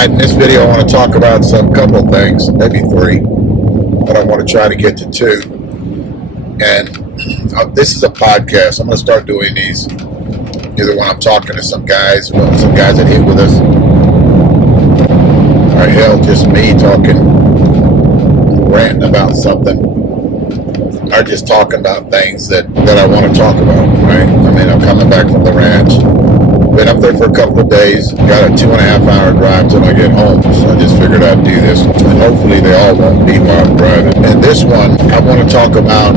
Alright, in this video I want to talk about some couple of things, maybe three, but I want to try to get to two. And this is a podcast. I'm going to start doing these either when I'm talking to some guys that hit with us, or hell, just me talking, ranting about something, or just talking about things that I want to talk about, right? I mean, I'm coming back from the ranch. Been up there for a couple of days. Got a 2.5 hour drive till I get home. So I just figured I'd do this one. And hopefully they all won't be while I'm driving. And this one, I want to talk about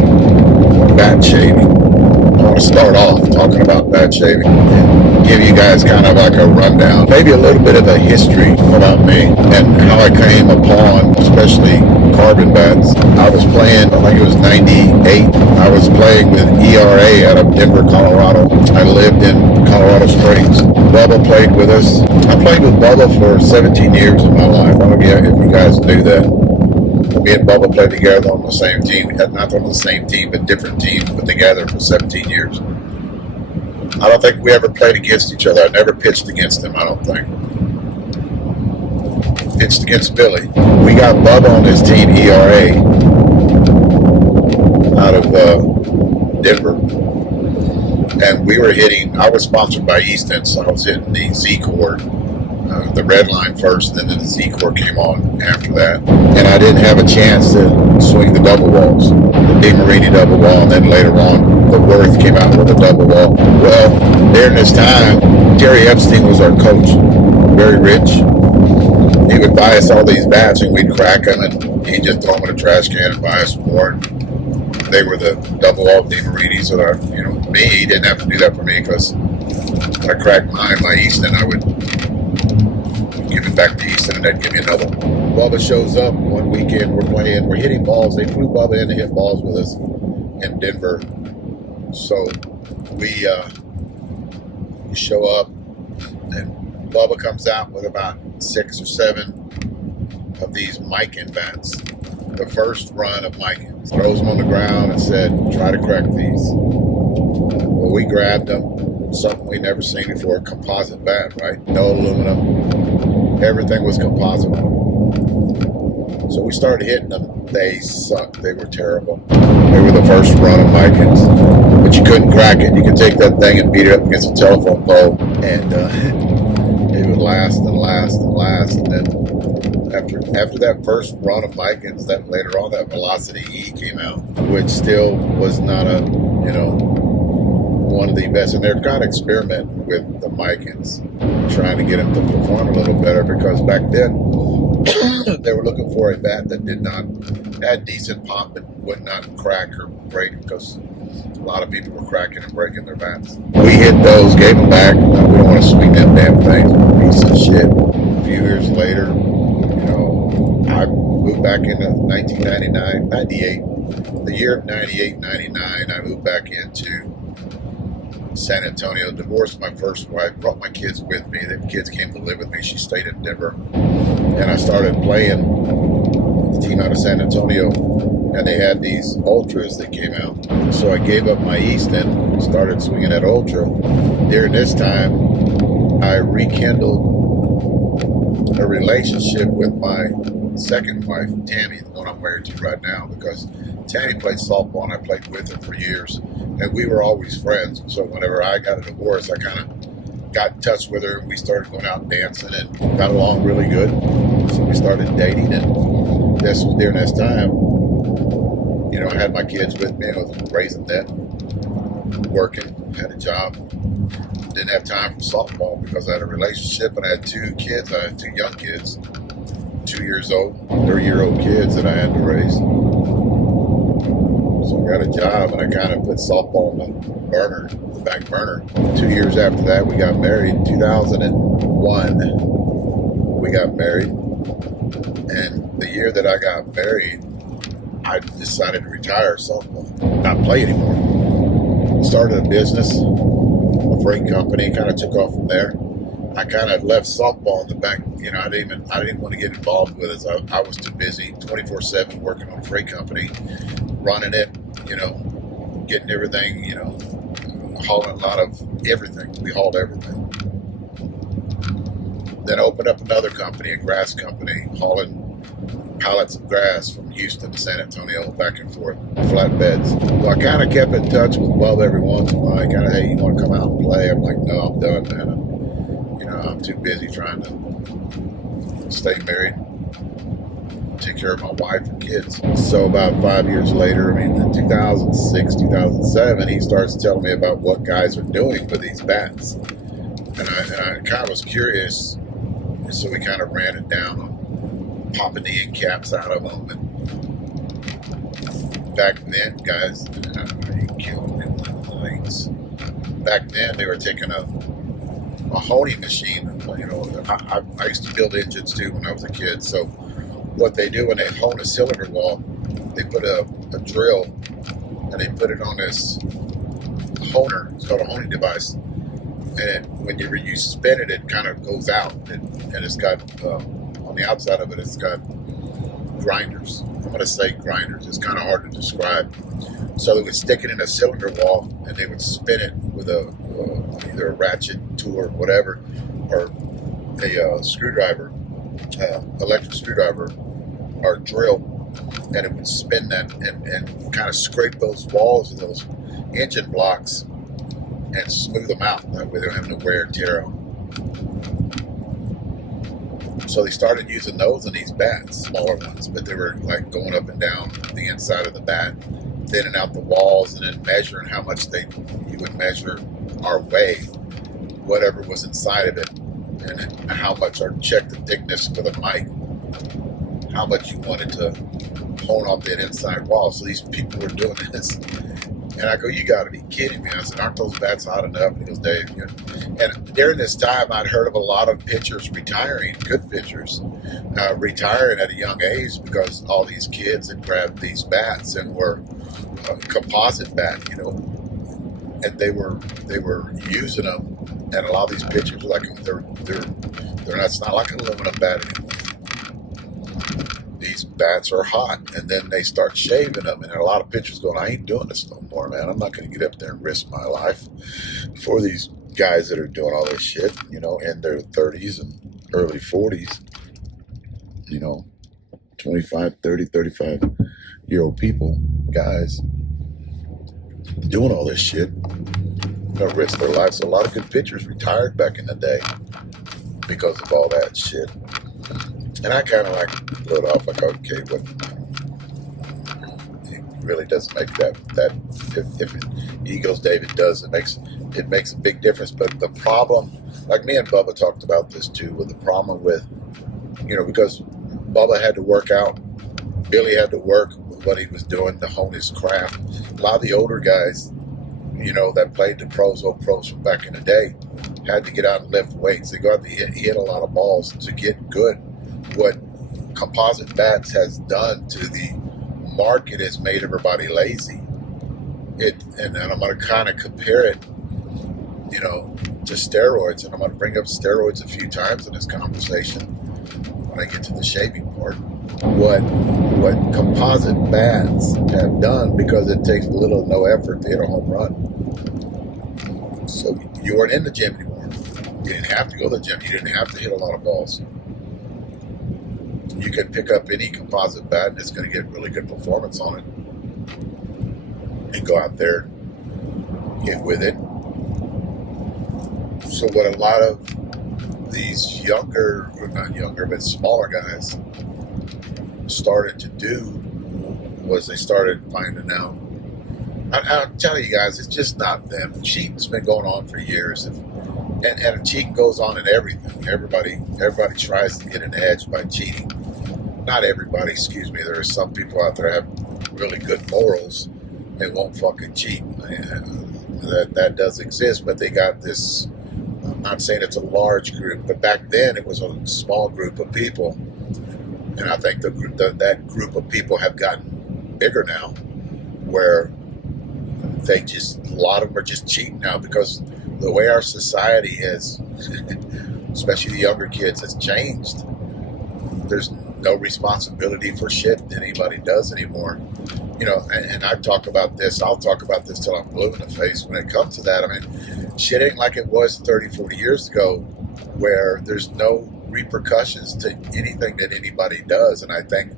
bat shaving. I want to start off talking about bat shaving and give you guys kind of like a rundown, maybe a little bit of a history about me and how I came upon, especially carbon bats. I was playing, I think it was 98. I was playing with ERA out of Denver, Colorado. I lived in Colorado Springs. Bubba played with us. I played with Bubba for 17 years of my life. I don't know if you guys knew that. Me and Bubba played together on the same team. Not on the same team, but different teams, but together for 17 years. I don't think we ever played against each other. I never pitched against him, I don't think. Pitched against Billy. We got Bubba on his team, ERA, out of Denver. And we were hitting, I was sponsored by Easton, so I was hitting the Z chord, the red line first, and then the Z chord came on after that. And I didn't have a chance to swing the double walls, the DeMarini double wall, and then later on, the Worth came out with a double wall. Well, during this time, Terry Epstein was our coach, very rich. He would buy us all these bats, and we'd crack them, and he'd just throw them in a trash can and buy us more. They were the double wall DeMarinis that are, me. He didn't have to do that for me because I cracked mine by Easton. I would give it back to Easton and they'd give me another one. Bubba shows up one weekend. We're hitting balls. They flew Bubba in to hit balls with us in Denver. So we show up and Bubba comes out with about 6 or 7 of these Miken bats. The first run of Miken. Throws them on the ground and said, try to crack these. Well, we grabbed them. Something we never seen before. Composite bat, right? No aluminum. Everything was composite. So we started hitting them. They sucked. They were terrible. They were the first run of Mikens. But you couldn't crack it. You could take that thing and beat it up against a telephone pole. And it would last and last and last. And then after that first run of Mikens, then later on that Velocity E came out, which still was not one of the best. And they're kind of experimenting with the Mikens, trying to get them to perform a little better, because back then they were looking for a bat that had decent pop and would not crack or break, because a lot of people were cracking and breaking their bats. We hit those, gave them back. We don't want to swing them damn things. Piece of shit. A few years later, I moved back into 1999, 98. The year of 98, 99, I moved back into San Antonio, divorced my first wife, brought my kids with me. The kids came to live with me. She stayed in Denver. And I started playing with the team out of San Antonio, and they had these Ultras that came out. So I gave up my Easton, started swinging that Ultra. During this time, I rekindled a relationship with my second wife, Tammy, the one I'm married to right now, because Tammy played softball and I played with her for years, and we were always friends. So whenever I got a divorce, I kind of got in touch with her, and we started going out and dancing and got along really good. So we started dating, and this was during this time, I had my kids with me. I was raising them, working, had a job. Didn't have time for softball because I had a relationship and I had 2 kids. I had 2 young kids, 2 years old, 3-year-old kids that I had to raise. So I got a job and I kind of put softball on the back burner. 2 years after that, we got married. 2001, we got married. And the year that I got married, I decided to retire softball, not play anymore. Started a business, a freight company, kind of took off from there. I kind of left softball in the back. I didn't want to get involved with it. I was too busy, 24/7, working on a freight company, running it, getting everything, hauling a lot of everything. We hauled everything. then opened up another company, a grass company, hauling pallets of grass from Houston to San Antonio, back and forth, flatbeds. So I kind of kept in touch with Bubba every once in a while. Kind of, hey, you want to come out and play? I'm like, no, I'm done, man. I'm too busy trying to stay married, take care of my wife and kids. So about 5 years later, in 2006, 2007, he starts telling me about what guys are doing with these bats. And I kind of was curious, and so we kind of ran it down on popping the end caps out of them. And back then, guys, killed me with the lights. Back then, they were taking a honing machine. I used to build engines too when I was a kid. So what they do when they hone a cylinder wall, they put a drill and they put it on this honer. It's called a honing device. And when you spin it, it kind of goes out, and it's got on the outside of it, it's got grinders. I'm going to say grinders. It's kind of hard to describe. So they would stick it in a cylinder wall, and they would spin it with either a ratchet tool or whatever, or a screwdriver, electric screwdriver, or drill, and it would spin that and kind of scrape those walls of those engine blocks and smooth them out. That way they don't have no wear and tear on them. So they started using those in these bats, smaller ones, but they were like going up and down the inside of the bat, thinning out the walls, and then measuring how much you would measure or weigh whatever was inside of it, and then how much, or check the thickness with a mic, how much you wanted to hone off that inside wall. So these people were doing this. And I go, you got to be kidding me. I said, aren't those bats hot enough? And he goes, Dave. And during this time, I'd heard of a lot of pitchers retiring, good pitchers, retiring at a young age because all these kids had grabbed these bats and were composite bat, and they were using them. And a lot of these pitchers were like, it's not like an aluminum bat anymore. These bats are hot, and then they start shaving them, and a lot of pitchers going, I ain't doing this no more, man. I'm not going to get up there and risk my life for these guys that are doing all this shit, in their 30s and early 40s, 25, 30, 35-year-old people, guys, doing all this shit, gonna risk their lives. So a lot of good pitchers retired back in the day because of all that shit. And I kind of blew it off, okay, but it really doesn't make that if egos, David does, it makes a big difference. But the problem, like me and Bubba talked about this too, with the problem with, because Bubba had to work out, Billy had to work with what he was doing to hone his craft. A lot of the older guys, that played the pros, old pros from back in the day, had to get out and lift weights. They go out to hit a lot of balls to get good. What Composite Bats has done to the market has made everybody lazy. And I'm going to kind of compare it, to steroids. And I'm going to bring up steroids a few times in this conversation when I get to the shaving part. What Composite Bats have done, because it takes little or no effort to hit a home run. So you weren't in the gym anymore. You didn't have to go to the gym. You didn't have to hit a lot of balls. You can pick up any composite bat and it's going to get really good performance on it. And go out there, get with it. So what a lot of these smaller guys started to do was they started finding out. I'm telling you guys, it's just not them. Cheating's been going on for years. And cheating goes on in everything. Everybody tries to get an edge by cheating. Not everybody, excuse me. There are some people out there that have really good morals and won't fucking cheat. That does exist, but they got this. I'm not saying it's a large group, but back then it was a small group of people, and I think that group of people have gotten bigger now, where a lot of them are just cheating now because the way our society is, especially the younger kids, has changed. There's no responsibility for shit that anybody does anymore. And I've talked about this. I'll talk about this till I'm blue in the face when it comes to that. Shit ain't like it was 30, 40 years ago, where there's no repercussions to anything that anybody does. And I think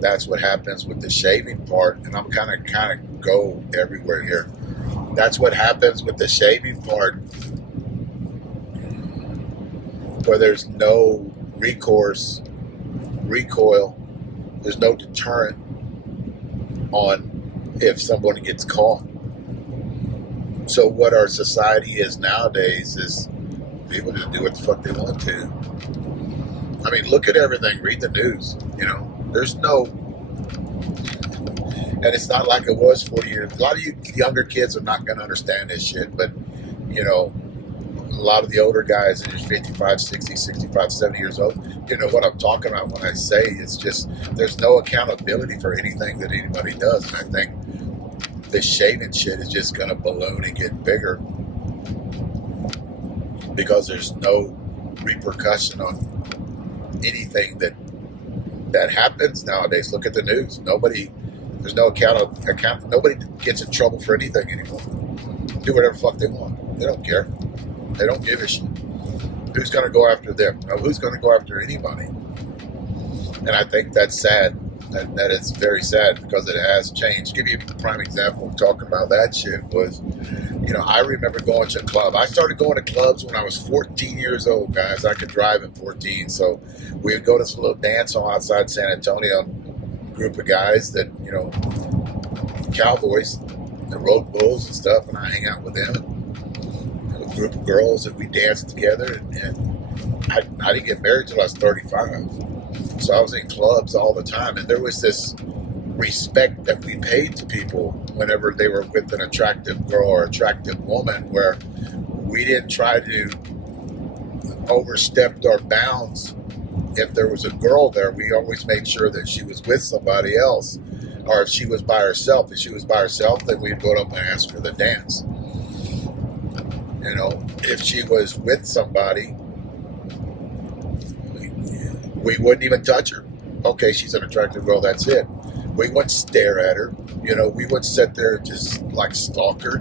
that's what happens with the shaving part. And I'm kind of go everywhere here. That's what happens with the shaving part, where there's no recoil, there's no deterrent on if someone gets caught. So what our society is nowadays is people just do what the fuck they want to. I mean, look at everything, read the news, there's no, and it's not like it was 40 years. A lot of you younger kids are not going to understand this shit, but, a lot of the older guys in 55, 60, 65, 70 years old, you know what I'm talking about when I say it's just, there's no accountability for anything that anybody does. And I think this shaving shit is just going to balloon and get bigger because there's no repercussion on anything that happens nowadays. Look at the news. There's no account. Nobody gets in trouble for anything anymore. Do whatever the fuck they want. They don't care. They don't give a shit. Who's going to go after them? Who's going to go after anybody? And I think that's sad. That it's very sad because it has changed. Give you a prime example of talking about that shit was, I remember going to a club. I started going to clubs when I was 14 years old, guys. I could drive at 14. So we would go to this little dance hall outside San Antonio, a group of guys that, cowboys that rode bulls and stuff, and I hang out with them. A group of girls that we danced together, and I didn't get married till I was 35. So I was in clubs all the time, and there was this respect that we paid to people whenever they were with an attractive girl or attractive woman, where we didn't try to overstep our bounds. If there was a girl there, we always made sure that she was with somebody else, or if she was by herself. If she was by herself, then we'd go up and ask her to dance. If she was with somebody, we wouldn't even touch her. Okay, she's an attractive girl, that's it. We wouldn't stare at her. We wouldn't sit there and just like stalk her.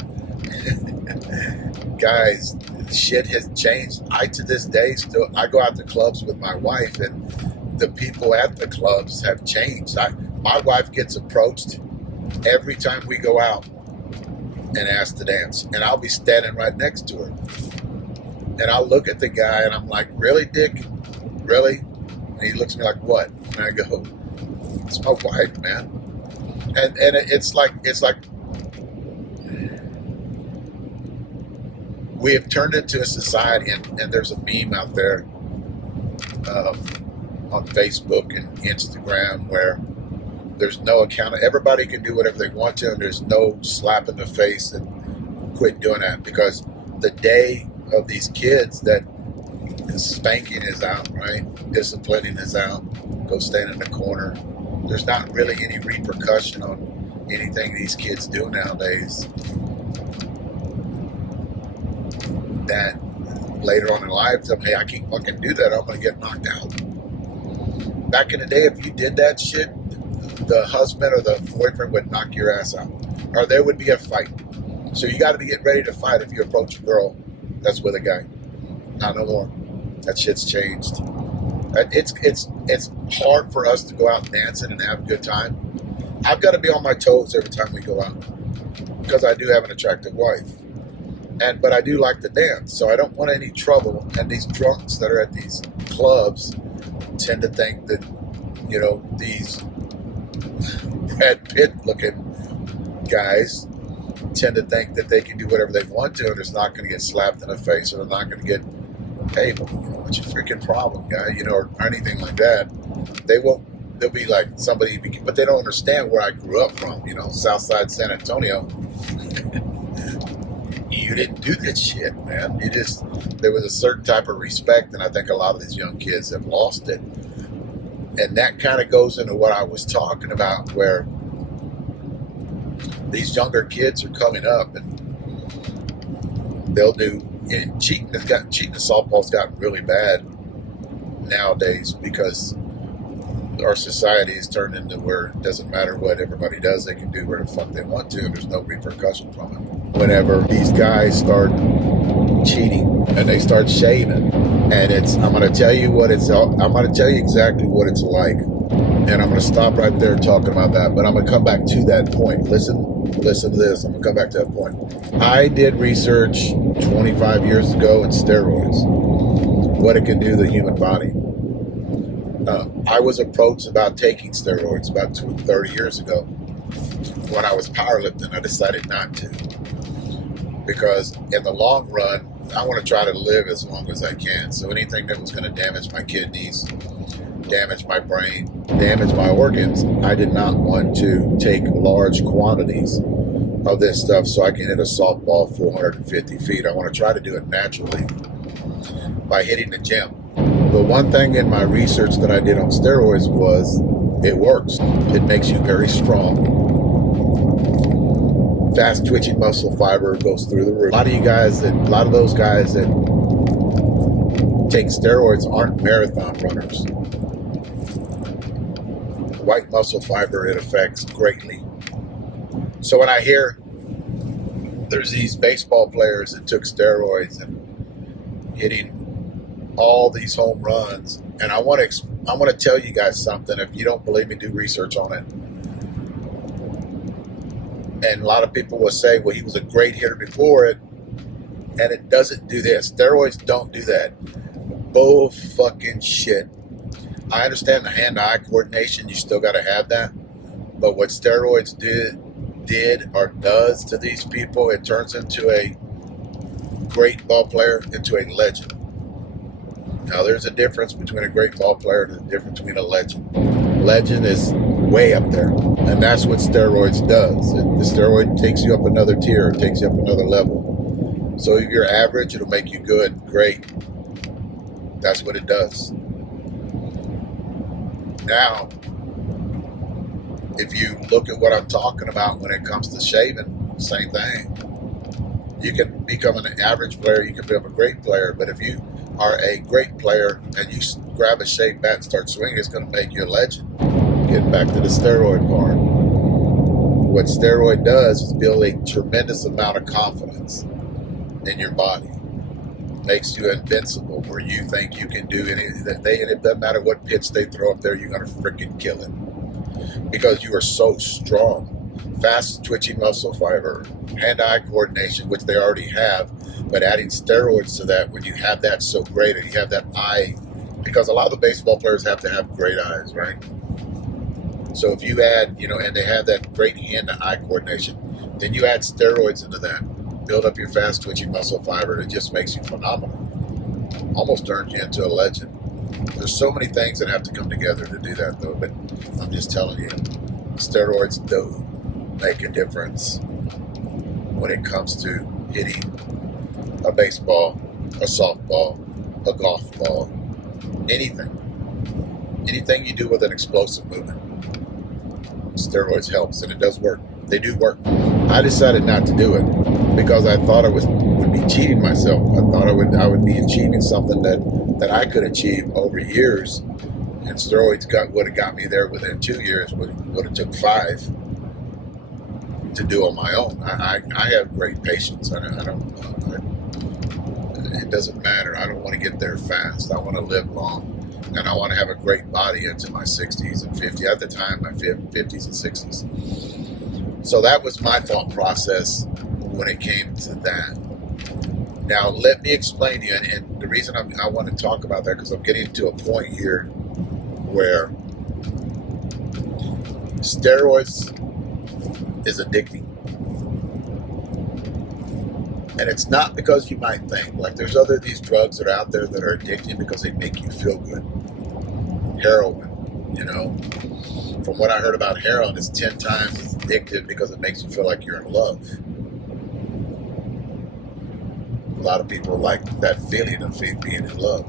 Guys, shit has changed. To this day, I go out to clubs with my wife, and the people at the clubs have changed. My wife gets approached every time we go out and asked to dance, and I'll be standing right next to her, and I'll look at the guy and I'm like, really, Dick? Really? And he looks at me like, what? And I go, it's my wife, man. And it's like we have turned into a society, and there's a meme out there on Facebook and Instagram where there's no account. Everybody can do whatever they want to, and there's no slap in the face and quit doing that, because the day of these kids that spanking is out, right? Disciplining is out. Go stand in the corner. There's not really any repercussion on anything these kids do nowadays that later on in life, hey, I can't fucking do that. I'm going to get knocked out. Back in the day, if you did that shit, the husband or the boyfriend would knock your ass out, or there would be a fight. So you got to be getting ready to fight if you approach a girl that's with a guy. Not no more. That shit's changed. It's hard for us to go out dancing and have a good time. I've got to be on my toes every time we go out because I do have an attractive wife, but I do like to dance, so I don't want any trouble. And these drunks that are at these clubs tend to think that these Brad Pitt looking guys tend to think that they can do whatever they want to, and it's not going to get slapped in the face, or they're not going to get, hey, what's your freaking problem, guy, or anything like that. They won't. They'll be like somebody, but they don't understand where I grew up from. Southside San Antonio. You didn't do that shit, man. There was a certain type of respect, and I think a lot of these young kids have lost it. And that kind of goes into what I was talking about, where these younger kids are coming up and they'll do cheating. Cheating in softball's gotten really bad nowadays because our society has turned into where it doesn't matter what everybody does, they can do whatever the fuck they want to, and there's no repercussion from it. Whenever these guys start cheating and they start shaving, And I'm going to tell you I'm going to tell you exactly what it's like. And I'm going to stop right there talking about that. But I'm going to come back to that point. Listen to this. I'm going to come back to that point. I did research 25 years ago in steroids, what it can do to the human body. I was approached about taking steroids about 30 years ago. When I was powerlifting, I decided not to. Because in the long run, I want to try to live as long as I can. So anything that was going to damage my kidneys, damage my brain, damage my organs, I did not want to take large quantities of this stuff so I can hit a softball 450 feet. I want to try to do it naturally by hitting the gym. The one thing in my research that I did on steroids was it works. It makes you very strong. Fast twitching muscle fiber goes through the roof. A lot of those guys that take steroids aren't marathon runners. White muscle fiber, it affects greatly. So when I hear there's these baseball players that took steroids and hitting all these home runs, and I want to tell you guys something. If you don't believe me, do research on it. And a lot of people will say, well, he was a great hitter before it, and it doesn't do this. Steroids don't do that. Bull fucking shit. I understand the hand-eye coordination. You still got to have that. But what steroids did or does to these people, it turns into a great ball player into a legend. Now, there's a difference between a great ball player and a difference between a legend. Legend is way up there, and that's what steroids does. The steroid takes you up another tier, it takes you up another level. So if you're average, it'll make you good, great. That's what it does. Now, if you look at what I'm talking about when it comes to shaving, same thing. You can become an average player, you can become a great player, but if you are a great player and you grab a shaved bat and start swinging, it's going to make you a legend. Getting back to the steroid part. What steroid does is build a tremendous amount of confidence in your body. Makes you invincible where you think you can do anything. And it doesn't matter what pitch they throw up there, you're going to freaking kill it. Because you are so strong. Fast twitching muscle fiber, hand-eye coordination, which they already have, but adding steroids to that, when you have that so great, and you have that eye, because a lot of the baseball players have to have great eyes, right? So if you add, and they have that great hand-to-eye coordination, then you add steroids into that, build up your fast twitching muscle fiber, and it just makes you phenomenal. Almost turns you into a legend. There's so many things that have to come together to do that, though, but I'm just telling you, steroids do make a difference when it comes to hitting a baseball, a softball, a golf ball, anything. Anything you do with an explosive movement, steroids helps, and it does work. They do work. I decided not to do it because I thought I would be cheating myself. I thought I would be achieving something that I could achieve over years, and steroids would have got me there within 2 years. Would have took 5 to do on my own. I have great patience. It doesn't matter. I don't want to get there fast. I want to live long. And I want to have a great body into my 60s and 50s. At the time, my 50s and 60s. So that was my thought process when it came to that. Now, let me explain to you. And the reason I want to talk about that, because I'm getting to a point here where steroids is addicting. And it's not because you might think, like there's these drugs that are out there that are addicting because they make you feel good. Heroin, From what I heard about heroin, it's 10 times as addictive because it makes you feel like you're in love. A lot of people like that feeling of being in love.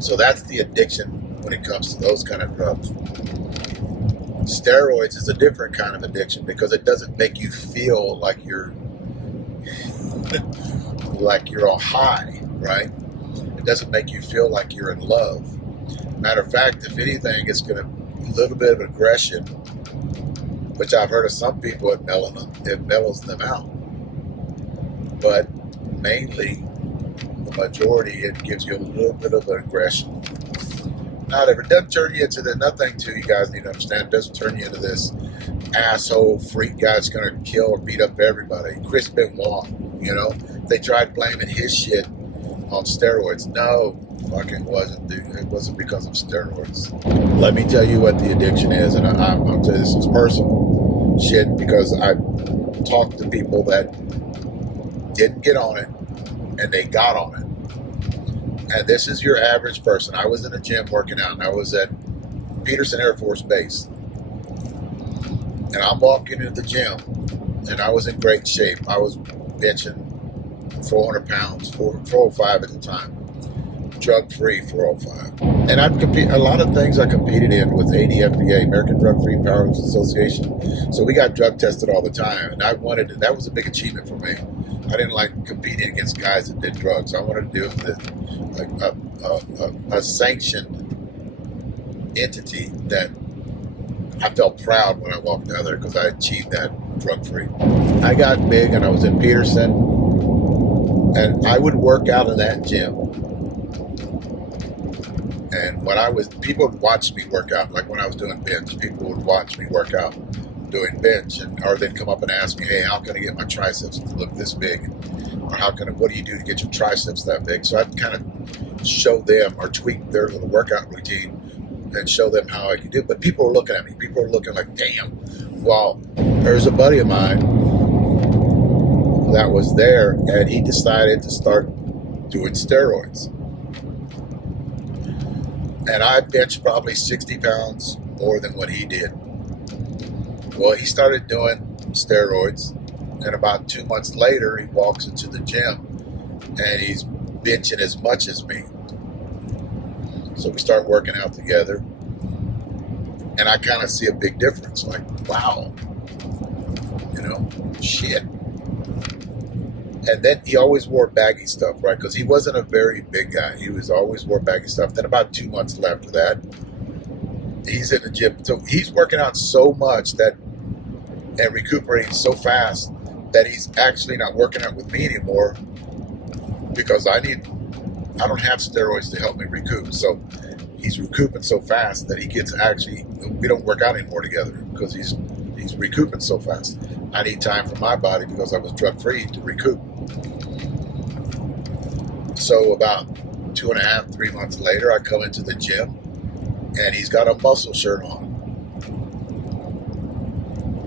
So that's the addiction when it comes to those kind of drugs. Steroids is a different kind of addiction because it doesn't make you feel like you're all high, right? It doesn't make you feel like you're in love. Matter of fact, if anything, it's going to a little bit of aggression, which I've heard of some people, it mellows them out. But mainly, the majority, it gives you a little bit of aggression. Not ever, doesn't turn you into the, nothing too, you guys need to understand, doesn't turn you into this asshole freak guy that's going to kill or beat up everybody. Chris Benoit, you know, they tried blaming his shit on steroids. No, fucking wasn't, dude. It wasn't because of steroids. Let me tell you what the addiction is, and I'll tell you this is personal shit because I talked to people that didn't get on it and they got on it. And this is your average person. I was in a gym working out, and I was at Peterson Air Force Base. And I'm walking into the gym, and I was in great shape. I was benching 400 pounds, 405 at the time. Drug-free 405. And I'd compete, a lot of things I competed in with ADFPA, American Drug-Free Powers Association. So we got drug tested all the time. And I wanted to, that was a big achievement for me. I didn't like competing against guys that did drugs. I wanted to do it with a sanctioned entity that I felt proud when I walked out there because I achieved that drug-free. I got big and I was in Peterson, and I would work out in that gym. And when I was, people would watch me work out. Like when I was doing bench, people would watch me work out doing bench, or they'd come up and ask me, hey, how can I get my triceps to look this big? Or what do you do to get your triceps that big? So I'd kind of show them or tweak their little workout routine and show them how I could do it. But people were looking at me. People were looking like, damn. Well, there's a buddy of mine that was there, and he decided to start doing steroids. And I benched probably 60 pounds more than what he did. Well, he started doing steroids, and about 2 months later, he walks into the gym, and he's benching as much as me. So we start working out together, and I kind of see a big difference. Like, wow, you know, shit. And then he always wore baggy stuff, right? Because he wasn't a very big guy. He was always wore baggy stuff. Then about 2 months after that, he's in the gym. So he's working out so much that, and recuperating so fast that he's actually not working out with me anymore because I don't have steroids to help me recoup. So he's recouping so fast that he gets we don't work out anymore together because he's recouping so fast. I need time for my body because I was drug-free to recoup. So about 2.5, 3 months later, I come into the gym and he's got a muscle shirt on.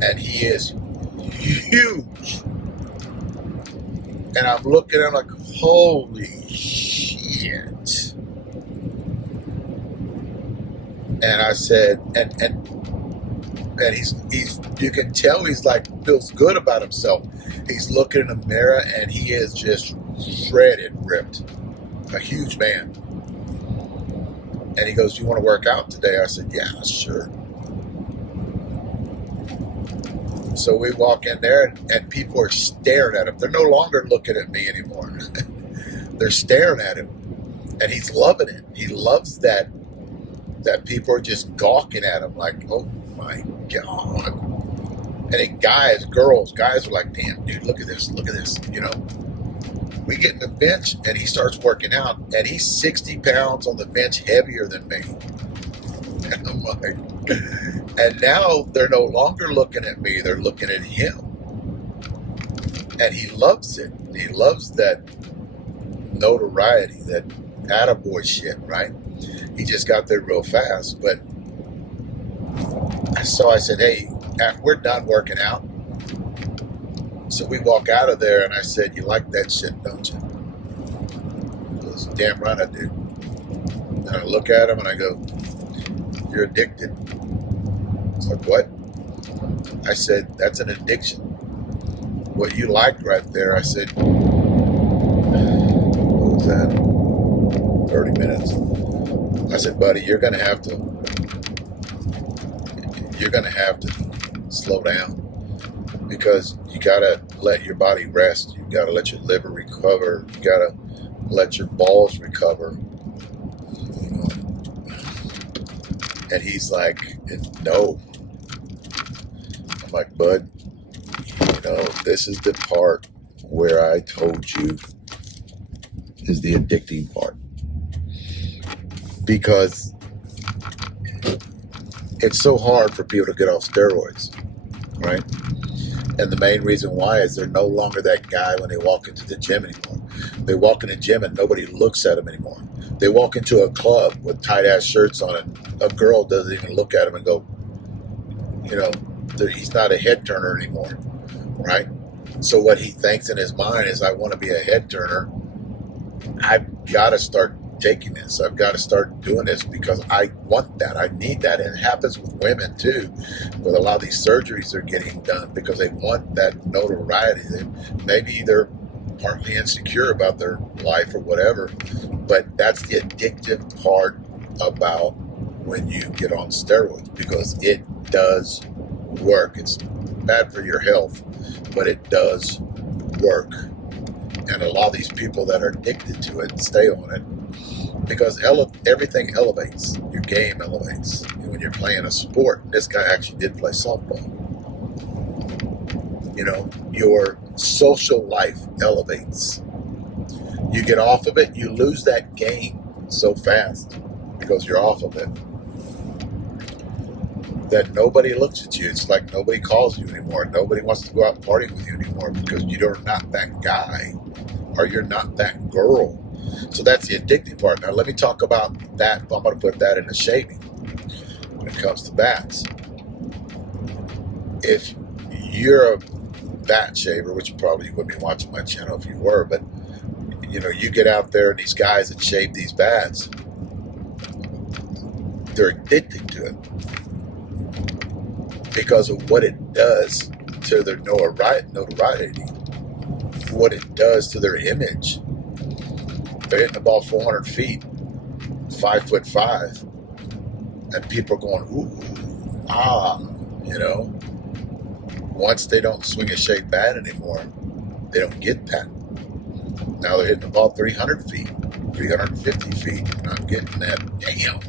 And he is huge. And I'm looking at him like, holy shit. And I said, and he's you can tell he's like, feels good about himself. He's looking in the mirror and he is just shredded, ripped. A huge man. And he goes, you want to work out today? I said, yeah, sure. So we walk in there and people are staring at him. They're no longer looking at me anymore. They're staring at him. And he's loving it. He loves that people are just gawking at him like, oh my God. And then guys are like, damn, dude, look at this, you know. We get in the bench and he starts working out and he's 60 pounds on the bench heavier than me. And I'm like, and now they're no longer looking at me, they're looking at him. And he loves it. He loves that notoriety, that attaboy shit, right? He just got there real fast. But so I said, hey, we're done working out. So we walk out of there and I said, you like that shit, don't you? He goes, damn right I do. And I look at him and I go, you're addicted. It's like, what? I said, that's an addiction. What you liked right there, I said, what was that? 30 minutes. I said, buddy, you're going to have to slow down because you got to let your body rest. You got to let your liver recover. You got to let your balls recover. You know? And he's like, no. I'm like, bud, you know, this is the part where I told you is the addicting part, because it's so hard for people to get off steroids, right? And the main reason why is they're no longer that guy when they walk into the gym anymore. They walk in the gym and nobody looks at them anymore. They walk into a club with tight-ass shirts on and a girl doesn't even look at him and go, he's not a head turner anymore, right? So what he thinks in his mind is, I want to be a head turner. I've got to start taking this. I've got to start doing this because I want that. I need that. And it happens with women too, with a lot of these surgeries they're getting done because they want that notoriety. Maybe they're partly insecure about their life or whatever, but that's the addictive part about when you get on steroids, because it does work. It's bad for your health, but it does work. And a lot of these people that are addicted to it stay on it because everything elevates. Your game elevates. When you're playing a sport, this guy actually did play softball. Your social life elevates. You get off of it, you lose that game so fast because you're off of it that nobody looks at you. It's like nobody calls you anymore. Nobody wants to go out and party with you anymore because you're not that guy or you're not that girl. So that's the addicting part. Now let me talk about that. I'm going to put that in the shaving when it comes to bats. If you're a bat shaver, which probably you wouldn't be watching my channel if you were, but you get out there and these guys that shave these bats, they're addicted to it because of what it does to their notoriety, what it does to their image. They're hitting the ball 400 feet, 5'5", and people are going, ooh, ah, Once they don't swing a shaved bat anymore, they don't get that. Now they're hitting the ball 300 feet, 350 feet, not getting that. Damn.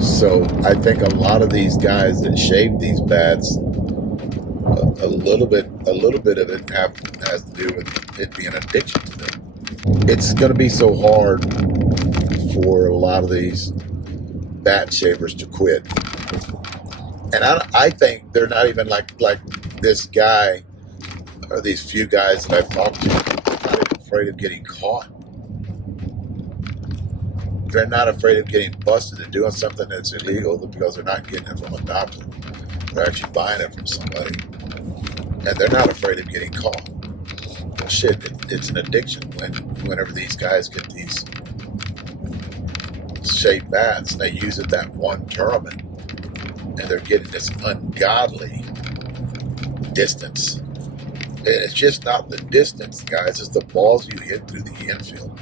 So I think a lot of these guys that shave these bats, a little bit of it has to do with it being an addiction to them. It's going to be so hard for a lot of these bat shavers to quit. And I think they're not even like this guy or these few guys that I've talked to. They're not even afraid of getting caught. They're not afraid of getting busted and doing something that's illegal because they're not getting it from a doctor. They're actually buying it from somebody. And they're not afraid of getting caught. Well, shit, it's an addiction whenever these guys get these shaved bats and they use it that one tournament and they're getting this ungodly distance. And it's just not the distance, guys. It's the balls you hit through the infield.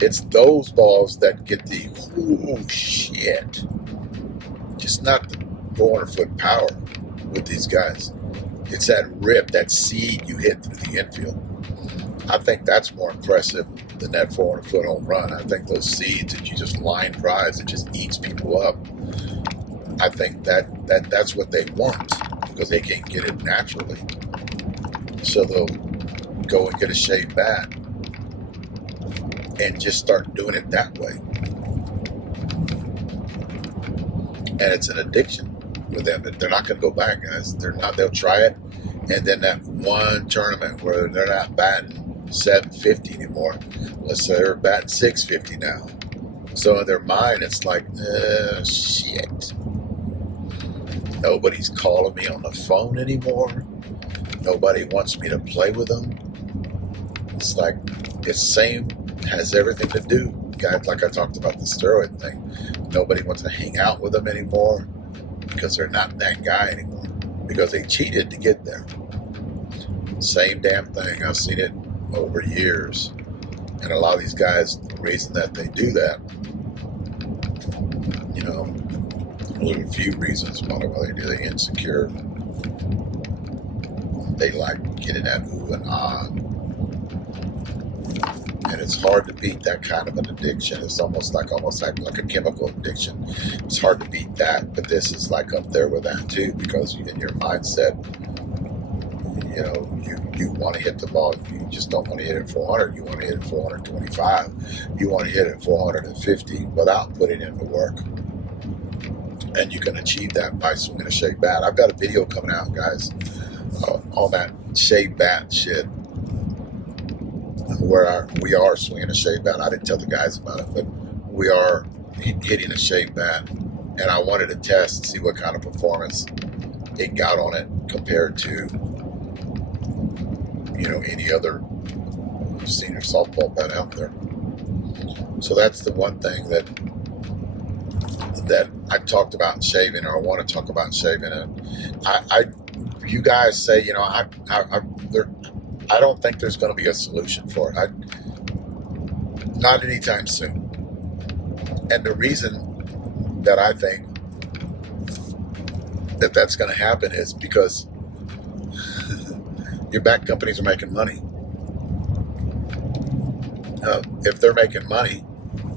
It's those balls that get the, ooh, shit. Just not the 400-foot power with these guys. It's that rip, that seed you hit through the infield. I think that's more impressive than that 400-foot home run. I think those seeds that you just line drives, it just eats people up. I think that's what they want because they can't get it naturally. So they'll go and get a shaved bat and just start doing it that way. And it's an addiction with them. They're not going to go back, guys. They'll try it. And then that one tournament where they're not batting 750 anymore, let's say they're batting 650 now. So in their mind, it's like, shit. Nobody's calling me on the phone anymore. Nobody wants me to play with them. It's like, it's same, has everything to do. Guys, like I talked about the steroid thing. Nobody wants to hang out with them anymore because they're not that guy anymore. Because they cheated to get there. Same damn thing. I've seen it over years. And a lot of these guys, the reason that they do that, there's a few reasons why they do. They're insecure. They like getting that ooh and ah. And it's hard to beat that kind of an addiction. It's almost like a chemical addiction. It's hard to beat that, but this is like up there with that too, because in your mindset, You know, you want to hit the ball. You just don't want to hit it 400. You want to hit it 425. You want to hit it 450 without putting in the work. And you can achieve that by swinging a shaped bat. I've got a video coming out, guys, on that shaped bat shit, where we are swinging a shaped bat. I didn't tell the guys about it, but we are hitting a shaped bat. And I wanted to test, see what kind of performance it got on it compared to, you know, any other senior softball bat out there. So that's the one thing that I talked about shaving, or I want to talk about shaving. And you guys say, you know, I don't think there's going to be a solution for it. Not anytime soon. And the reason that I think that that's going to happen is because your bat companies are making money. If they're making money,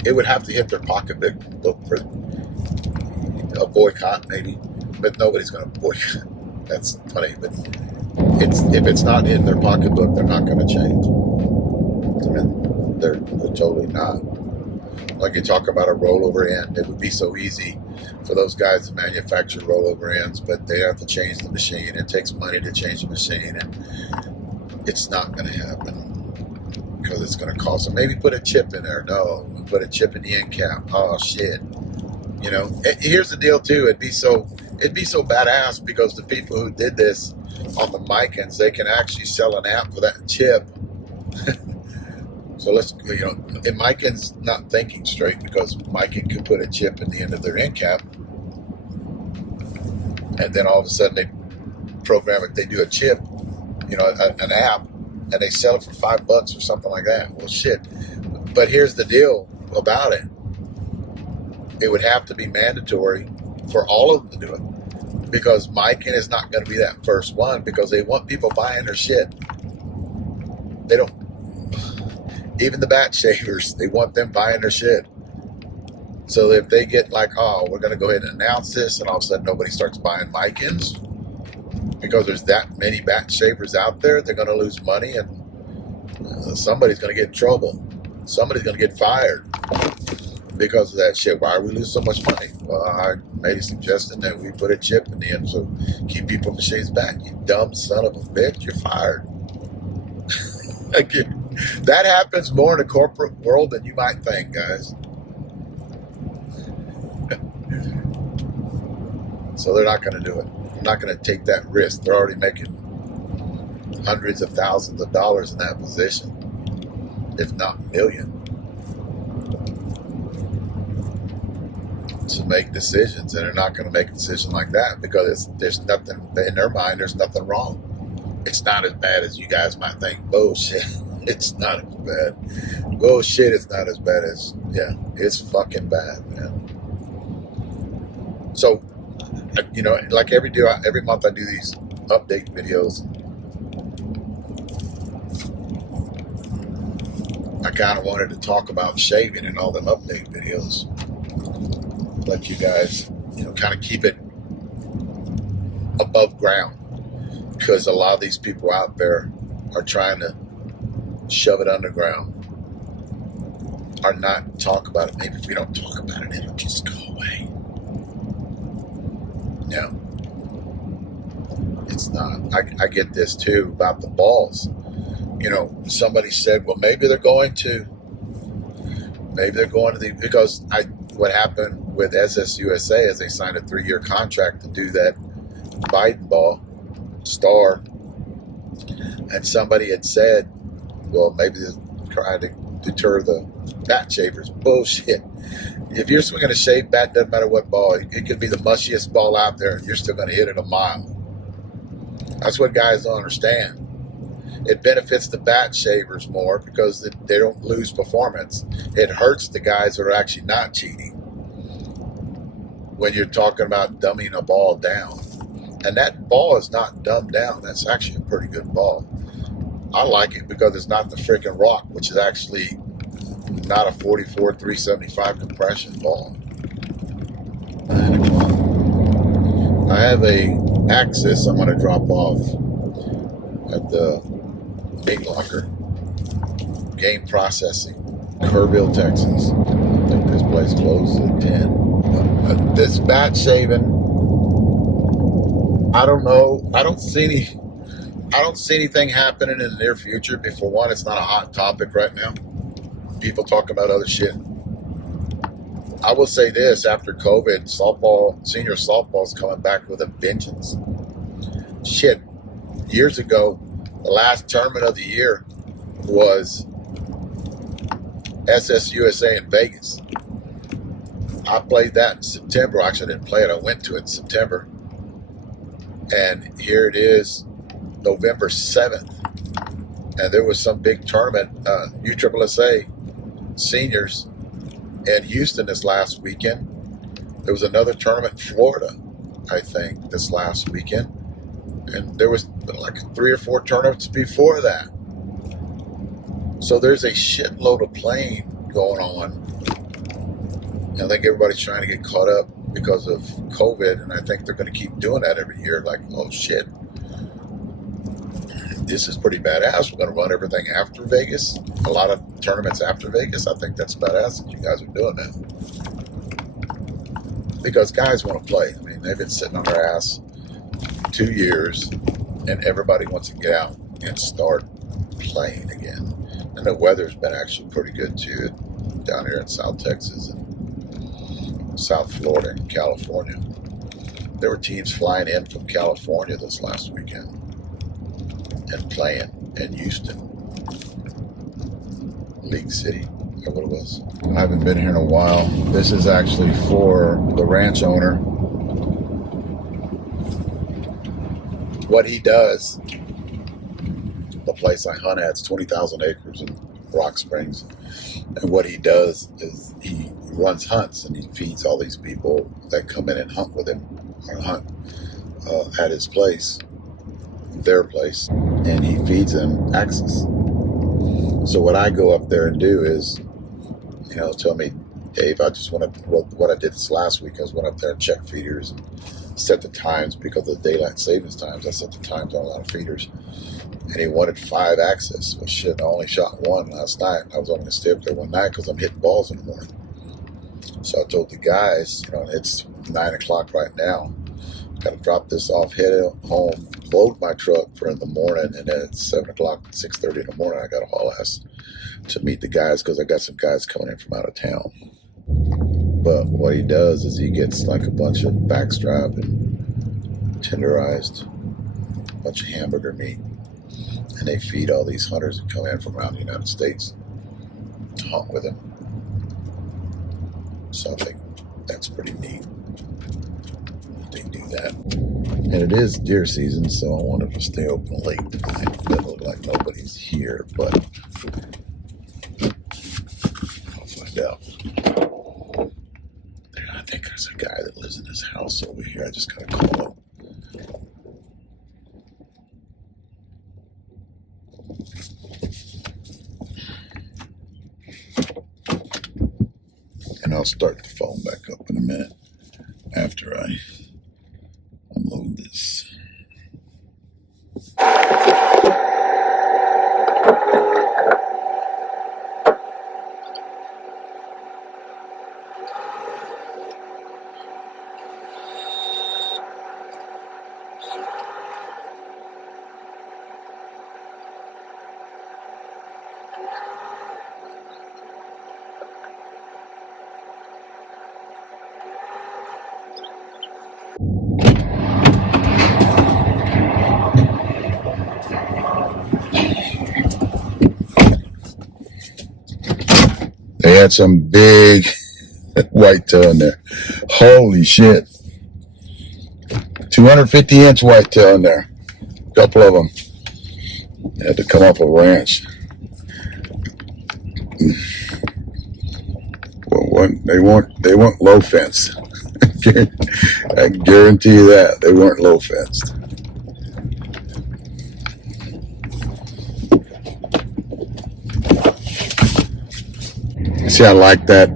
it would have to hit their pocketbook for a boycott, maybe, but nobody's going to boycott. That's funny, but if it's not in their pocketbook, they're not going to change. I mean, they're totally not. Like you talk about a rollover end, it would be so easy for those guys to manufacture rollover ends, but they have to change the machine. It takes money to change the machine, and it's not going to happen because it's going to cost them. Maybe put a chip in there. No, put a chip in the end cap. Oh shit! You know, here's the deal too. It'd be so badass because the people who did this on the Mikens, they can actually sell an app for that chip. So let's, you know, and Miken's not thinking straight because Miken could put a chip in the end of their end cap, and then all of a sudden they program it. They do a chip, you know, an app, and they sell it for $5 or something like that. Well, shit. But here's the deal about it. It would have to be mandatory for all of them to do it, because Miken is not going to be that first one, because they want people buying their shit. They don't. Even the bat shavers, they want them buying their shit. So if they get like, oh, we're going to go ahead and announce this, and all of a sudden nobody starts buying Mikens because there's that many bat shavers out there, they're going to lose money, and somebody's going to get in trouble. Somebody's going to get fired because of that shit. Why we lose so much money? Well, I made a suggestion that we put a chip in the end so keep people from shaving back. You dumb son of a bitch, you're fired. Again. That happens more in the corporate world than you might think, guys. So they're not going to do it. They're not going to take that risk. They're already making hundreds of thousands of dollars in that position, if not million, to make decisions. And they're not going to make a decision like that because there's nothing, in their mind, there's nothing wrong. It's not as bad as you guys might think. Bullshit. It's not as bad. Bullshit, it's not as bad as, yeah, it's fucking bad, man. So, you know, like every month I do these update videos. I kind of wanted to talk about shaving in all them update videos. Let you guys, you know, kind of keep it above ground, because a lot of these people out there are trying to shove it underground, or not talk about it. Maybe if we don't talk about it, it'll just go away. No, it's not. I get this too about the balls. You know, somebody said, well, maybe they're going to because what happened with SSUSA is they signed a 3-year contract to do that Biden ball star, and somebody had said, well, maybe they're trying to deter the bat shavers. Bullshit. If you're swinging a shaved bat, doesn't matter what ball. It could be the mushiest ball out there, and you're still going to hit it a mile. That's what guys don't understand. It benefits the bat shavers more because they don't lose performance. It hurts the guys that are actually not cheating when you're talking about dumbing a ball down. And that ball is not dumbed down. That's actually a pretty good ball. I like it because it's not the freaking rock, which is actually not a 44 375 compression ball. I have a Axis I'm going to drop off at the meat locker. Game processing, Kerrville, Texas. I think this place closes at 10. This bat shaving, I don't know. I don't see anything happening in the near future. For one, it's not a hot topic right now. People talking about other shit. I will say this: after COVID, senior softball's coming back with a vengeance. Shit, years ago, the last tournament of the year was SSUSA in Vegas. I played that in September. Actually, I didn't play it. I went to it in September. And here it is, November 7th. And there was some big tournament, USSSA seniors in Houston this last weekend. There was another tournament in Florida, I think, this last weekend. And there was like 3 or 4 tournaments before that. So there's a shitload of playing going on. I think everybody's trying to get caught up because of COVID, and I think they're going to keep doing that every year. Like, oh shit, this is pretty badass. We're going to run everything after Vegas. A lot of tournaments after Vegas. I think that's badass that you guys are doing that. Because guys want to play. I mean, they've been sitting on their ass 2 years, and everybody wants to get out and start playing again. And the weather's been actually pretty good too down here in South Texas and South Florida and California. There were teams flying in from California this last weekend and playing in Houston, League City, is that what it was? I haven't been here in a while. This is actually for the ranch owner. What he does, the place I hunt at, it's 20,000 acres in Rock Springs. And what he does is he runs hunts and he feeds all these people that come in and hunt with him or hunt at his place, their place, and he feeds them axis. So what I go up there and do is, tell me, Dave, I just went up, what I did this last week, I went up there and checked feeders and set the times because of the daylight savings times. I set the times on a lot of feeders. And he wanted 5 axis. Well, shit, I only shot 1 last night. I was only going to stay up there one night because I'm hitting balls in the morning. So I told the guys, it's 9 o'clock right now. Got to drop this off, head home, load my truck for in the morning, and then at 7 o'clock, 6:30 in the morning, I got to haul ass to meet the guys because I got some guys coming in from out of town. But what he does is he gets like a bunch of backstrap and tenderized, a bunch of hamburger meat, and they feed all these hunters that come in from around the United States to hunt with him. So I think that's pretty neat. They do that. And it is deer season, so I wanted to stay open late tonight. It doesn't look like nobody's here, but I'll find out. I think there's a guy that lives in this house over here. I just gotta call him. And I'll start the phone back up in a minute after I unload this. They had some big whitetail in there. Holy shit. 250-inch whitetail in there. A couple of them. They had to come off a ranch. Well, they weren't low fence. I guarantee you that. They weren't low fenced. See, I like that.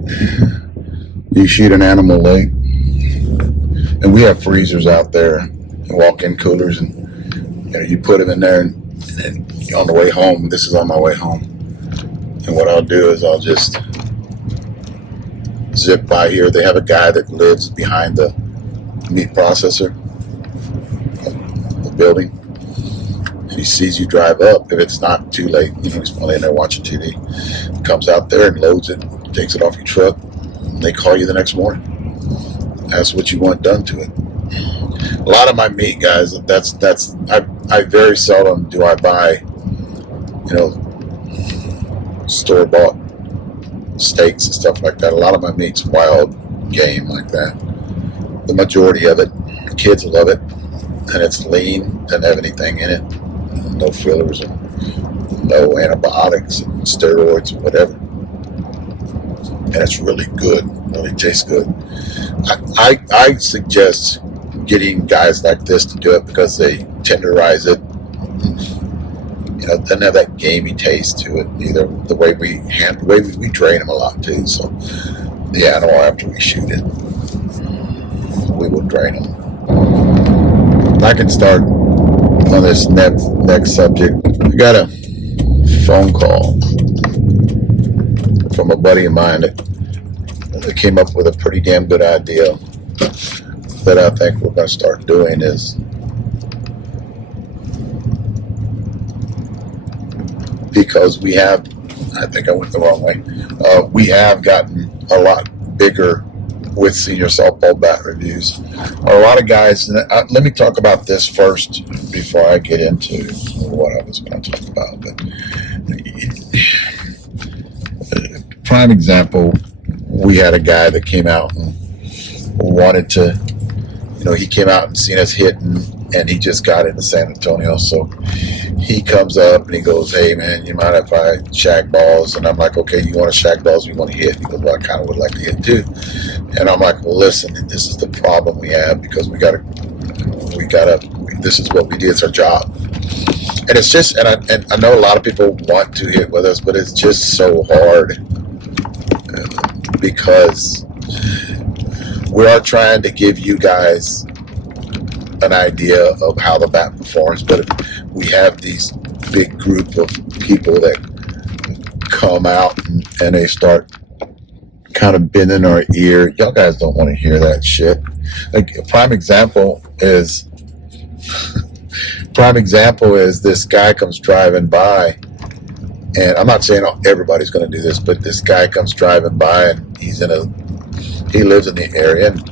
You shoot an animal late, and we have freezers out there and walk-in coolers, and you put them in there, and And then on the way home, this is on my way home. And what I'll do is I'll just zip by here. They have a guy that lives behind the meat processor, the building. And he sees you drive up. If it's not too late, he's probably in there watching TV. Comes out there and loads it, takes it off your truck. And they call you the next morning. That's what you want done to it. A lot of my meat, guys, I very seldom do I buy, store-bought steaks and stuff like that. A lot of my meat's wild game like that. The majority of it, the kids love it, and it's lean, doesn't have anything in it, no fillers, and no antibiotics and steroids or whatever. And it's really good, really tastes good. I suggest getting guys like this to do it because they tenderize it. It doesn't have that gamey taste to it either. The way we drain them a lot too. So the animal, after we shoot it, we will drain them. I can start on this next subject. I got a phone call from a buddy of mine that came up with a pretty damn good idea that I think we're going to start doing is because we have, I think I went the wrong way, we have gotten a lot bigger with senior softball bat reviews. A lot of guys, let me talk about this first before I get into what I was going to talk about. But prime example, we had a guy that came out and wanted to, he came out and seen us hitting, and he just got into San Antonio. So he comes up and he goes, "Hey man, you mind if I shag balls?" And I'm like, "Okay, you want to shag balls? We want to hit." He goes, "Well, I kind of would like to hit too." And I'm like, "Well, listen, this is the problem we have because we gotta. This is what we do. It's our job." And it's just, and I know a lot of people want to hit with us, but it's just so hard because we are trying to give you guys an idea of how the bat performs, but if we have these big group of people that come out and they start kind of bending our ear. Y'all guys don't want to hear that shit. Like a prime example is this guy comes driving by, and I'm not saying everybody's going to do this, but this guy comes driving by and he lives in the area, and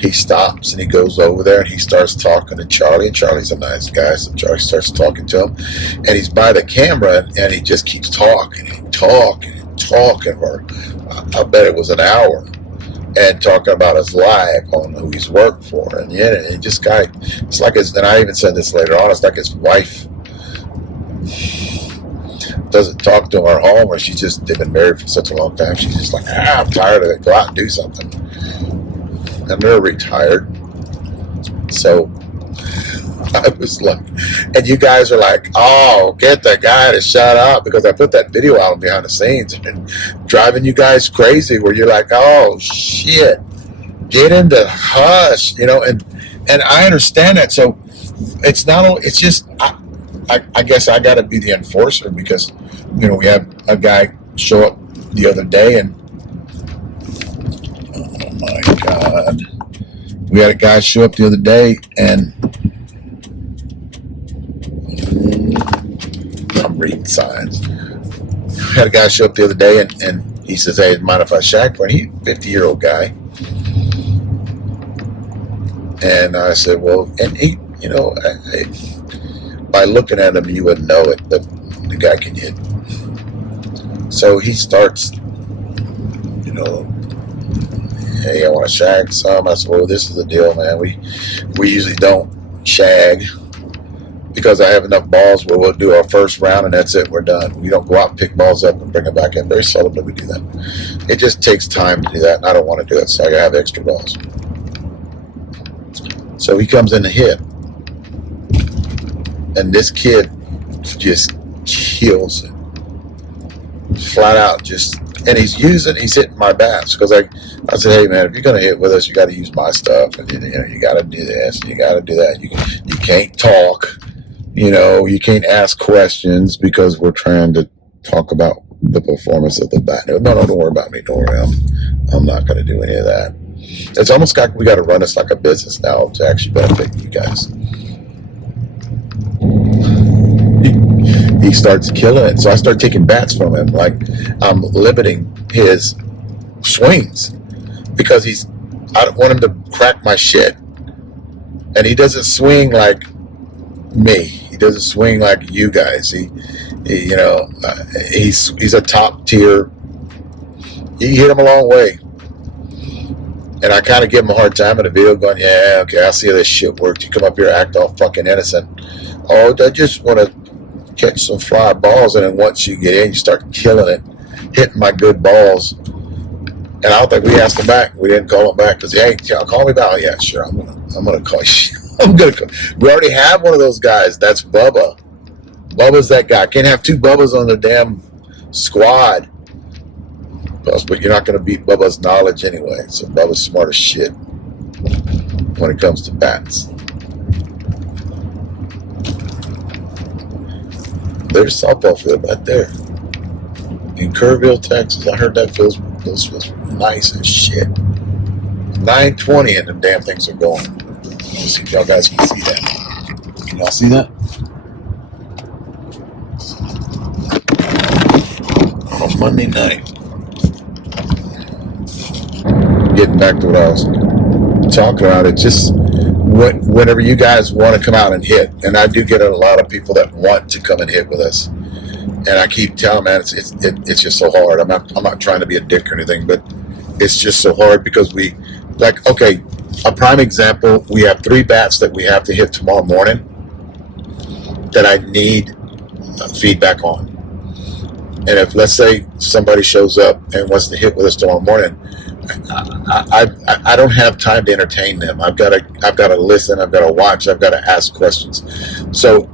he stops and he goes over there and he starts talking to Charlie, and Charlie's a nice guy, so Charlie starts talking to him, and he's by the camera and he just keeps talking for, I bet it was an hour, and talking about his life, on who he's worked for, and it's like and I even said this later on, it's like his wife doesn't talk to him at home, or they've been married for such a long time, she's just like, I'm tired of it, go out and do something. And they're retired. So I was like, and you guys are like, oh, get the guy to shut up, because I put that video out behind the scenes and driving you guys crazy where you're like, oh shit, get him to hush, and I understand that. So it's not only, it's just, I guess I got to be the enforcer, because, we have a guy show up the other day, and oh my God, we had a guy show up the other day, and I'm reading signs. We had a guy show up the other day, and he says, hey, mind if I shag for him? He's a 50-year-old guy. And I said, well, and he, by looking at him, you wouldn't know it, but the guy can hit. So he starts, hey, I want to shag some. I said, well, this is the deal, man. We usually don't shag because I have enough balls where we'll do our first round and that's it. We're done. We don't go out and pick balls up and bring them back in. Very seldom do we do that. It just takes time to do that, and I don't want to do it, so I got to have extra balls. So he comes in to hit, and this kid just kills it. Flat out, and he's hitting my bats, because I said, hey man, if you're gonna hit with us, you got to use my stuff, and you got to do this, you got to do that. You can't talk, You can't ask questions because we're trying to talk about the performance of the bat. No, don't worry about me. Don't worry. I'm not going to do any of that. It's almost like we got to run this like a business now to actually benefit you guys. He starts killing it. So I start taking bats from him. Like, I'm limiting his swings because I don't want him to crack my shit. And he doesn't swing like me. He doesn't swing like you guys. He's a top tier. He hit him a long way. And I kind of give him a hard time in the video going, yeah, okay, I see how this shit works. You come up here, act all fucking innocent. Oh, I just want to catch some fly balls. And then once you get in, you start killing it, hitting my good balls. And I don't think we asked him back. We didn't call him back because, hey, call me back. Oh, yeah, sure. I'm gonna call you. We already have one of those guys. That's Bubba. Bubba's that guy. Can't have two Bubbas on the damn squad. But you're not going to beat Bubba's knowledge anyway. So Bubba's smart as shit when it comes to bats. There's a softball field right there in Kerrville, Texas. I heard that feels nice as shit. 9:20 and the damn things are going. Let's see if y'all guys can see that. Can y'all see that? On Monday night. Getting back to what I was talking about, it just whenever you guys want to come out and hit, and I do get a lot of people that want to come and hit with us, and I keep telling them, man, it's just so hard. I'm not trying to be a dick or anything, but it's just so hard because okay, a prime example, we have 3 bats that we have to hit tomorrow morning that I need feedback on. And if, let's say, somebody shows up and wants to hit with us tomorrow morning, I don't have time to entertain them. I've got to listen. I've got to watch. I've got to ask questions. So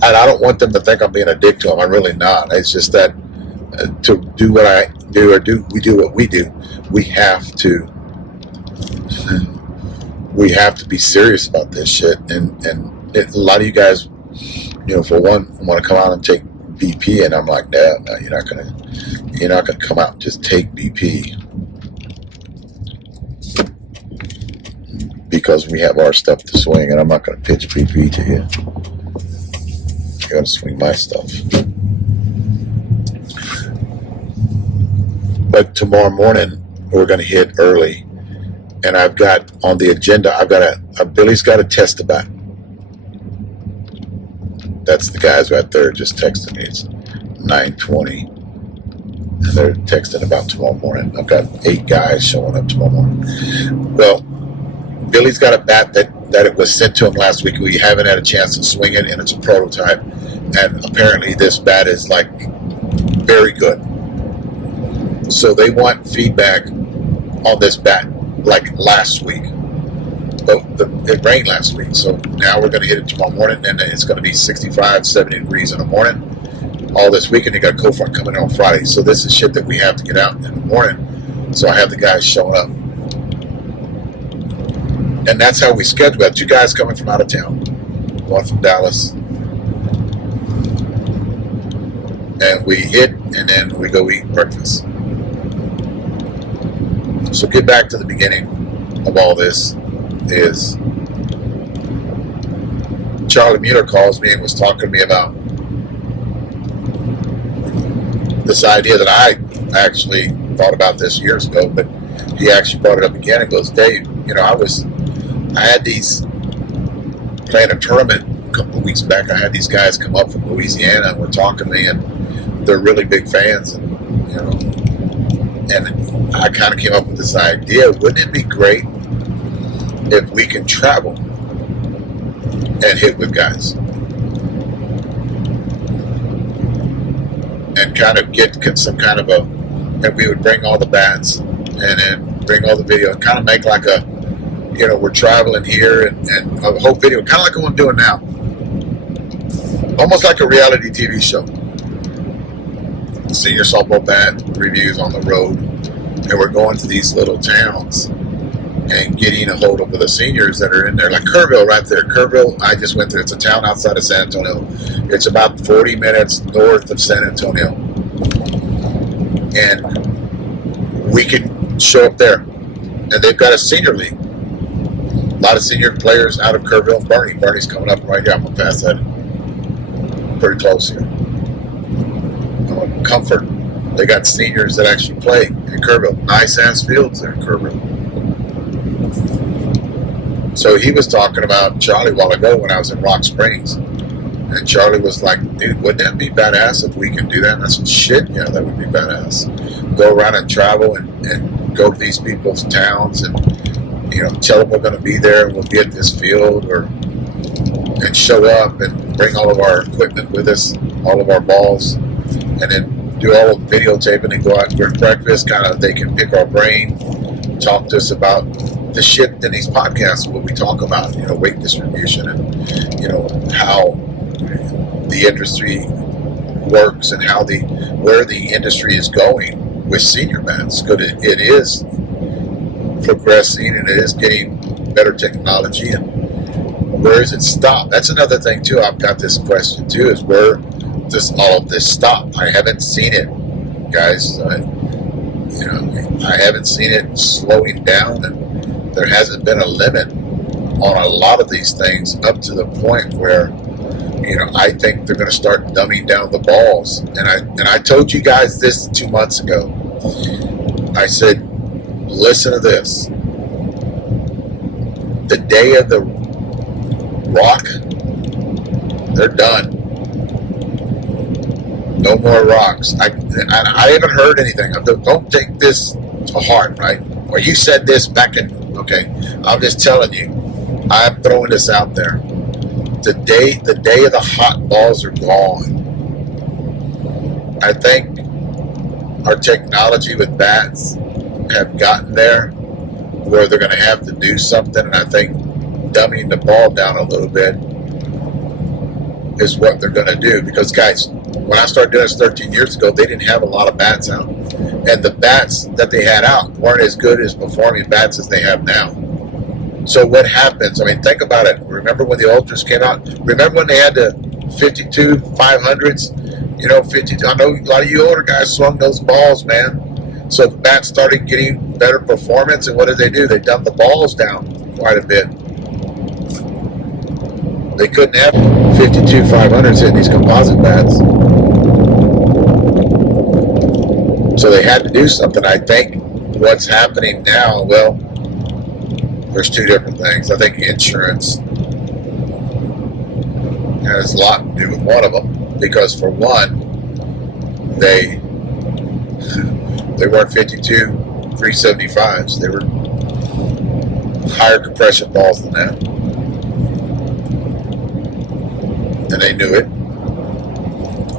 I don't want them to think I'm being a dick to them. I'm really not. It's just that to do what I do, we do what we do. We have to be serious about this shit. And a lot of you guys, for one, want to come out and take BP, and I'm like, no, you're not gonna come out and just take BP. Because we have our stuff to swing, and I'm not going to pitch BP to you. You got to swing my stuff. But tomorrow morning, we're going to hit early, and I've got on the agenda, Billy's got to test the bat. That's the guys right there just texting me. It's 9:20, and they're texting about tomorrow morning. I've got 8 guys showing up tomorrow morning. Well, Billy's got a bat that it was sent to him last week. We haven't had a chance to swing it, and it's a prototype. And apparently this bat is like very good. So they want feedback on this bat like last week. But it rained last week. So now we're going to hit it tomorrow morning, and it's going to be 65, 70 degrees in the morning. All this weekend, they got cold front coming in on Friday. So this is shit that we have to get out in the morning. So I have the guys showing up. And that's how we schedule. We have 2 guys coming from out of town. One from Dallas. And we hit, and then we go eat breakfast. So get back to the beginning of all this is Charlie Mueller calls me and was talking to me about this idea that I actually thought about this years ago, but he actually brought it up again and goes, Dave, I had these playing a tournament a couple of weeks back. I had these guys come up from Louisiana and were talking to me, and they're really big fans. And I kind of came up with this idea. Wouldn't it be great if we can travel and hit with guys and kind of get some kind of and we would bring all the bats and then bring all the video and kind of make like a, we're traveling here and a whole video, kind of like what I'm doing now. Almost like a reality TV show. Senior softball bat reviews on the road. And we're going to these little towns. and getting a hold of the seniors that are in there. Like Kerrville right there. Kerrville, I just went there. It's a town outside of San Antonio. It's about 40 minutes north of San Antonio. And we can show up there. And they've got a senior league. A lot of senior players out of Kerrville and Bernie. Bernie's coming up right here. I'm going to pass that pretty close here. Comfort. They got seniors that actually play in Kerrville. Nice ass fields there in Kerrville. So he was talking about Charlie a while ago when I was in Rock Springs. And Charlie was like, dude, wouldn't that be badass if we can do that? And I said, shit, yeah, that would be badass. Go around and travel and go to these people's towns and, you know, tell them we're going to be there and we'll be at this field, and show up and bring all of our equipment with us, all of our balls, and then do all of the videotaping and go out and get breakfast. Kind of, they can pick our brain, talk to us about the shit in these podcasts, what we talk about, you know, weight distribution and, you know, how the industry works and how where the industry is going with senior bats. Because it is progressing and it is getting better technology, and where does it stop? That's another thing too. I've got this question too: is where does all of this stop? I haven't seen it, guys. You know, I haven't seen it slowing down, and there hasn't been a limit on a lot of these things up to the point where, you know, I think they're going to start dumbing down the balls. And I told you guys this 2 months ago. I said, listen to this. The day of the rock, they're done. No more rocks. I haven't heard anything. Don't take this to heart, right? Or you said this back in, okay, I'm just telling you. I'm throwing this out there. The day of the hot balls are gone. I think our technology with bats have gotten there where they're going to have to do something, and I think dumbing the ball down a little bit is what they're going to do. Because, guys, when I started doing this 13 years ago, they didn't have a lot of bats out. And the bats that they had out weren't as good as performing bats as they have now. So what happens? I mean, think about it. Remember when the Ultras came out? Remember when they had the 52 500s? You know, 52. I know a lot of you older guys swung those balls, man. So the bats started getting better performance, and what did they do? They dumped the balls down quite a bit. They couldn't have 52 500s hitting these composite bats. So they had to do something. I think what's happening now, well, there's two different things. I think insurance has a lot to do with one of them, because for one, they weren't 52 375s. They were higher compression balls than that, and they knew it.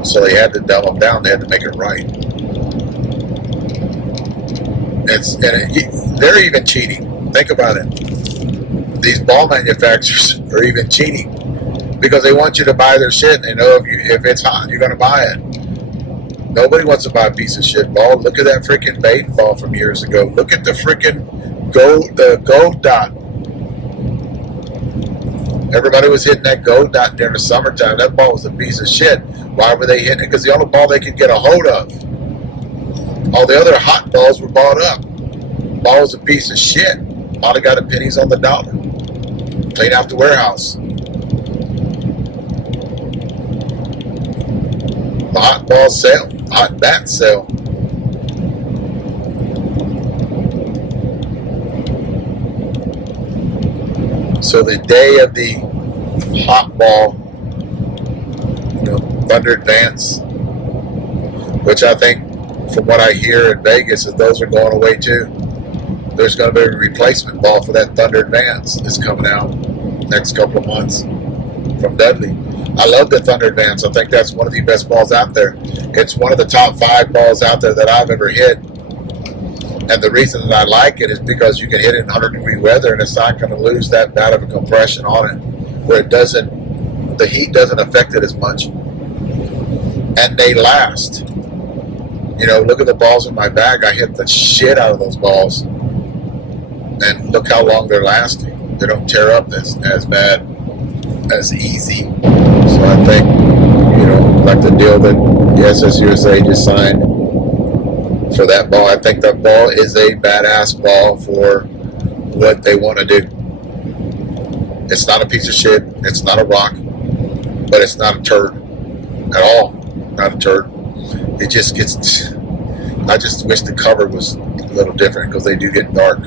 So they had to dumb them down. They had to make it right. They're even cheating. Think about it. These ball manufacturers are even cheating because they want you to buy their shit, and they know if it's hot, you're going to buy it. Nobody wants to buy a piece of shit ball. Look at that freaking Baden ball from years ago. Look at the freaking gold dot. Everybody was hitting that gold dot during the summertime. That ball was a piece of shit. Why were they hitting it? Because the only ball they could get a hold of. All the other hot balls were bought up. Ball was a piece of shit. All they got a pennies on the dollar. Clean out the warehouse. The hot ball sale. Hot bat sale. So the day of the hot ball, Thunder Advance, which I think, from what I hear in Vegas, that those are going away too. There's going to be a replacement ball for that Thunder Advance that's coming out next couple of months from Dudley. I love the Thunder Advance. I think that's one of the best balls out there. It's one of the top 5 balls out there that I've ever hit. And the reason that I like it is because you can hit it in 100-degree weather and it's not going to lose that bad of a compression on it, where the heat doesn't affect it as much. And they last. Look at the balls in my bag. I hit the shit out of those balls. And look how long they're lasting. They don't tear up as bad, as easy. So I think, like the deal that the SSUSA just signed for that ball, I think that ball is a badass ball for what they want to do. It's not a piece of shit. It's not a rock, but it's not a turd at all. Not a turd. It just gets. I just wish the cover was a little different because they do get dark.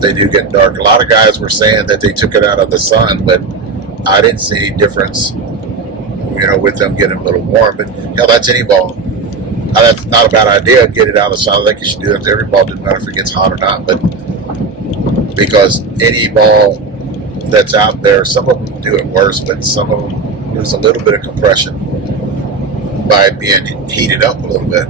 They do get dark. A lot of guys were saying that they took it out of the sun, but I didn't see any difference, with them getting a little warm. But hell, that's any ball. That's not a bad idea. Get it out of the sun. I think you should do that to every ball. Doesn't matter if it gets hot or not. But because any ball that's out there, some of them do it worse, but some of them lose a little bit of compression by being heated up a little bit.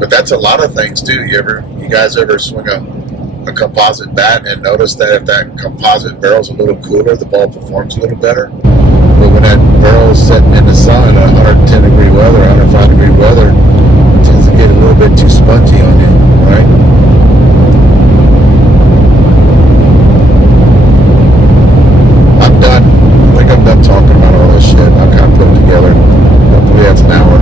But that's a lot of things too. You guys ever swing a composite bat and notice that if that composite barrel's a little cooler, the ball performs a little better? But when that barrel's sitting in the sun at 110 degree weather, 105 degree weather, it tends to get a little bit too spongy on you, right? I'm done. I think I'm done talking about all this shit. I'll kind of put it together. Hopefully that's an hour.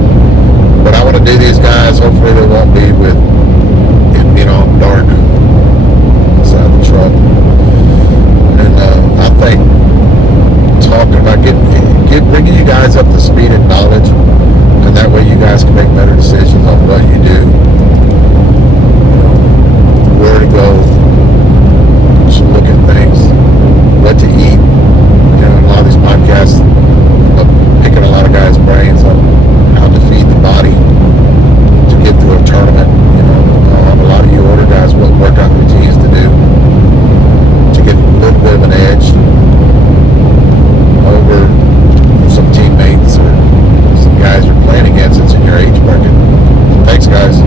But I want to do these guys. Hopefully they won't be with it being all dark inside the truck. And I think talking about bringing you guys up to speed and knowledge, and that way you guys can make better decisions on what you do, where to go, to look at things, what to eat. In a lot of these podcasts, I'm picking a lot of guys' brains on how to feed the body to get through a tournament. A lot of you older guys, what workout routines to do to get a little bit of an edge over some teammates or some guys you're playing against that's in your age bracket. Thanks, guys.